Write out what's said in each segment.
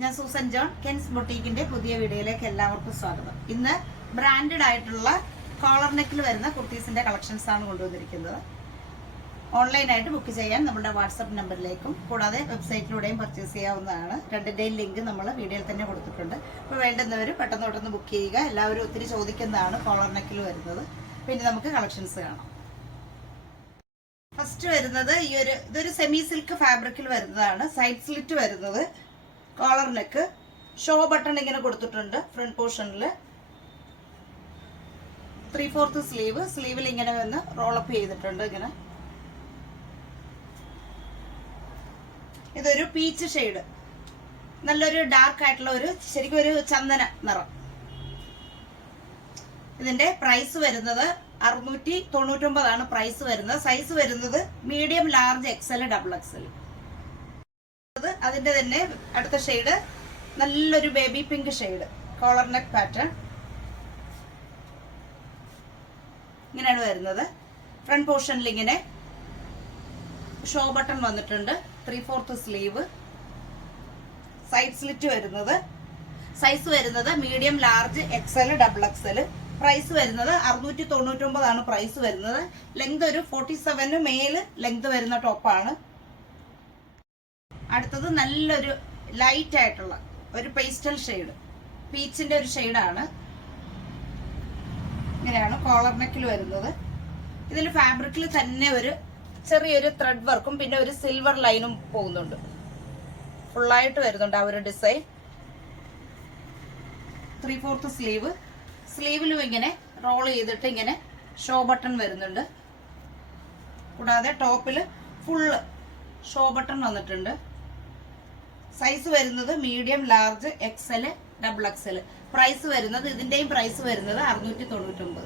ഞാൻ Susan John Ken's ബൊട്ടീക്കിന്റെ പുതിയ വീഡിയോയിലേക്ക് എല്ലാവർക്കും സ്വാഗതം. ഇന്ന് ബ്രാൻഡഡ് ആയിട്ടുള്ള കോളർ നെക്കിൽ വരുന്ന കുർത്തീസിന്റെ കളക്ഷൻസ് ആണ് കൊണ്ടുവന്നിരിക്കുന്നത്. ഓൺലൈനായിട്ട് ബുക്ക് ചെയ്യാൻ നമ്മുടെ വാട്സപ്പ് നമ്പറിലേക്കും കൂടാതെ വെബ്സൈറ്റിലൂടെയും പർച്ചേസ് ചെയ്യാവുന്നതാണ്. രണ്ടിന്റെയും ലിങ്ക് നമ്മൾ വീഡിയോയിൽ തന്നെ കൊടുത്തിട്ടുണ്ട്. അപ്പോൾ വേണ്ടുന്നവർ പെട്ടെന്ന് ബുക്ക് ചെയ്യുക. എല്ലാവരും ഒത്തിരി ചോദിക്കുന്നതാണ് കോളർ നെക്കിൽ വരുന്നത്. പിന്നെ നമുക്ക് കളക്ഷൻസ് കാണാം. ഫസ്റ്റ് വരുന്നത് ഇതൊരു സെമി സിൽക്ക് ഫാബ്രിക്കിൽ വരുന്നതാണ്. സൈഡ് സ്ലിറ്റ് വരുന്നത്, കോളർ നെക്ക്, ഷോ ബട്ടൺ ഇങ്ങനെ കൊടുത്തിട്ടുണ്ട്. ഫ്രണ്ട് പോർഷനിൽ 3/4 സ്ലീവിൽ ഇങ്ങനെ വന്ന് റോളപ്പ് ചെയ്തിട്ടുണ്ട്. ഇങ്ങനെ ഇതൊരു പീച്ച് ഷെയ്ഡ്, നല്ലൊരു ഡാർക്ക് ആയിട്ടുള്ള ശരിക്കും ഒരു ചന്ദന നിറം. ഇതിന്റെ പ്രൈസ് വരുന്നത് 699 പ്രൈസ് വരുന്നത്. സൈസ് വരുന്നത് medium, large, XL, double XL. അതിന്റെ തന്നെ അടുത്ത ഷെയ്ഡ് നല്ലൊരു baby pink shade, collar neck pattern ഇങ്ങനെയാണ് വരുന്നത്. ഫ്രണ്ട് പോർഷനിൽ ഇങ്ങനെ ഷോ ബട്ടൺ വന്നിട്ടുണ്ട്. 3/4 സ്ലീവ്, സൈഡ് സ്ലിറ്റ് വരുന്നത്. സൈസ് വരുന്നത് medium, large, XL, double XL. Price വരുന്നത് 699 പ്രൈസ് വരുന്നത്. ലെങ്ത് ഒരു 47 മേല് ലെങ്ത് വരുന്ന ടോപ്പാണ്. അടുത്തത് നല്ലൊരു ലൈറ്റ് ആയിട്ടുള്ള ഒരു പേസ്റ്റൽ ഷെയ്ഡ്, പീച്ചിന്റെ ഒരു ഷെയ്ഡാണ്. ഇങ്ങനെയാണ് കോളർ നെക്കിൽ വരുന്നത്. ഇതിൽ ഫാബ്രിക്കിൽ തന്നെ ഒരു ചെറിയൊരു ത്രെഡ് വർക്കും പിന്നെ ഒരു സിൽവർ ലൈനും പോകുന്നുണ്ട്. ഫുള്ളായിട്ട് വരുന്നുണ്ട് ആ ഒരു ഡിസൈൻ. 3/4 സ്ലീവ്, സ്ലീവിലും ഇങ്ങനെ റോൾ ചെയ്തിട്ട് ഇങ്ങനെ ഷോ ബട്ടൺ വരുന്നുണ്ട്. കൂടാതെ ടോപ്പിൽ ഫുള്ള് ഷോ ബട്ടൺ വന്നിട്ടുണ്ട്. സൈസ് വരുന്നത് medium, large, XL, double XL. Price വരുന്നത്, ഇതിന്റെയും പ്രൈസ് വരുന്നത് 699.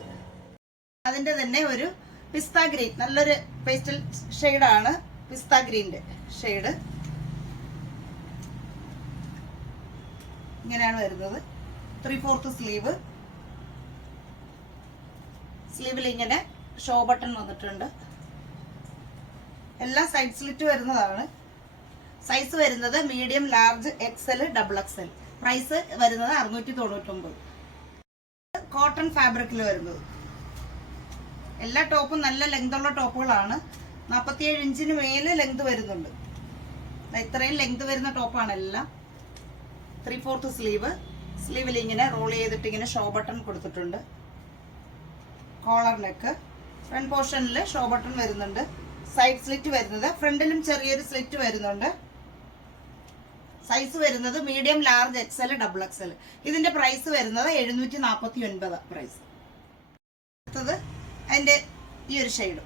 അതിന്റെ തന്നെ ഒരു പിസ്ത ഗ്രീൻ, നല്ലൊരു പേസ്റ്റൽ ഷെയ്ഡാണ് പിസ്ത ഗ്രീന്റെ ഷെയ്ഡ്. ഇങ്ങനെയാണ് വരുന്നത്. 3/4 സ്ലീവ്, സ്ലീവിൽ ഇങ്ങനെ ഷോ ബട്ടൺ വന്നിട്ടുണ്ട്. എല്ലാം സൈഡ് സ്ലിറ്റ് വരുന്നതാണ്. സൈസ് വരുന്നത് medium, large, XL, double XL. Price വരുന്നത് 699. കോട്ടൺ ഫാബ്രിക്കിൽ വരുന്നത്. എല്ലാ ടോപ്പും നല്ല ലെങ്ത് ഉള്ള ടോപ്പുകളാണ്. 47 ഇഞ്ചിന് മേല് ലെങ്ത് വരുന്നുണ്ട്. ഇത്രയും ലെങ്ത് വരുന്ന ടോപ്പാണ് എല്ലാം. 3/4 സ്ലീവ്, സ്ലീവിൽ ഇങ്ങനെ റോൾ ചെയ്തിട്ട് ഇങ്ങനെ ഷോ ബട്ടൺ കൊടുത്തിട്ടുണ്ട്. കോളർ നെക്ക്, ഫ്രണ്ട് പോർഷനിൽ ഷോ ബട്ടൺ വരുന്നുണ്ട്. സൈഡ് സ്ലിറ്റ് വരുന്നത്, ഫ്രണ്ടിലും ചെറിയൊരു സ്ലിറ്റ് വരുന്നുണ്ട്. സൈസ് വരുന്നത് medium, large, XL, double XL. ഇതിന്റെ പ്രൈസ് വരുന്നത് 749 പ്രൈസ്. അടുത്തത് അതിന്റെ ഈ ഒരു ഷെയ്ഡ്,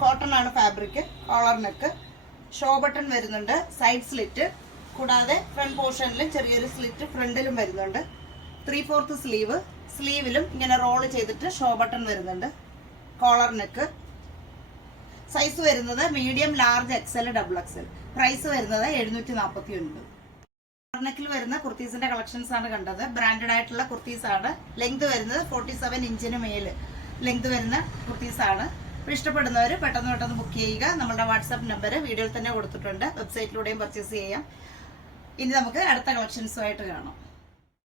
കോട്ടൺ ആണ് fabric. Collar neck, show button വരുന്നുണ്ട്. സൈഡ് സ്ലിറ്റ് കൂടാതെ ഫ്രണ്ട് പോർഷനിലും ചെറിയൊരു സ്ലിറ്റ് ഫ്രണ്ടിലും വരുന്നുണ്ട്. 3/4 സ്ലീവ്, സ്ലീവിലും ഇങ്ങനെ റോൾ ചെയ്തിട്ട് ഷോ ബട്ടൺ വരുന്നുണ്ട്. കോളർ നെക്ക്, സൈസ് വരുന്നത് medium, large, XL, double XL. Price വരുന്നത് 749. കോളർ നെക്കിൽ വരുന്ന കുർത്തീസിന്റെ കളക്ഷൻസ് ആണ് കണ്ടത്. ബ്രാൻഡഡ് ആയിട്ടുള്ള കുർത്തീസ് ആണ്. ലെങ്ത് വരുന്നത് 47 ഇഞ്ചിന് മേല് ലെങ്ത് വരുന്ന കുർത്തീസ് ആണ്. അപ്പോൾ ഇഷ്ടപ്പെടുന്നവർ പെട്ടെന്ന് ബുക്ക് ചെയ്യുക. നമ്മുടെ വാട്സാപ്പ് നമ്പർ വീഡിയോയിൽ തന്നെ കൊടുത്തിട്ടുണ്ട്. വെബ്സൈറ്റിലൂടെയും പർച്ചേസ് ചെയ്യാം. ഇനി നമുക്ക് അടുത്ത കളക്ഷൻസുമായിട്ട് കാണാം.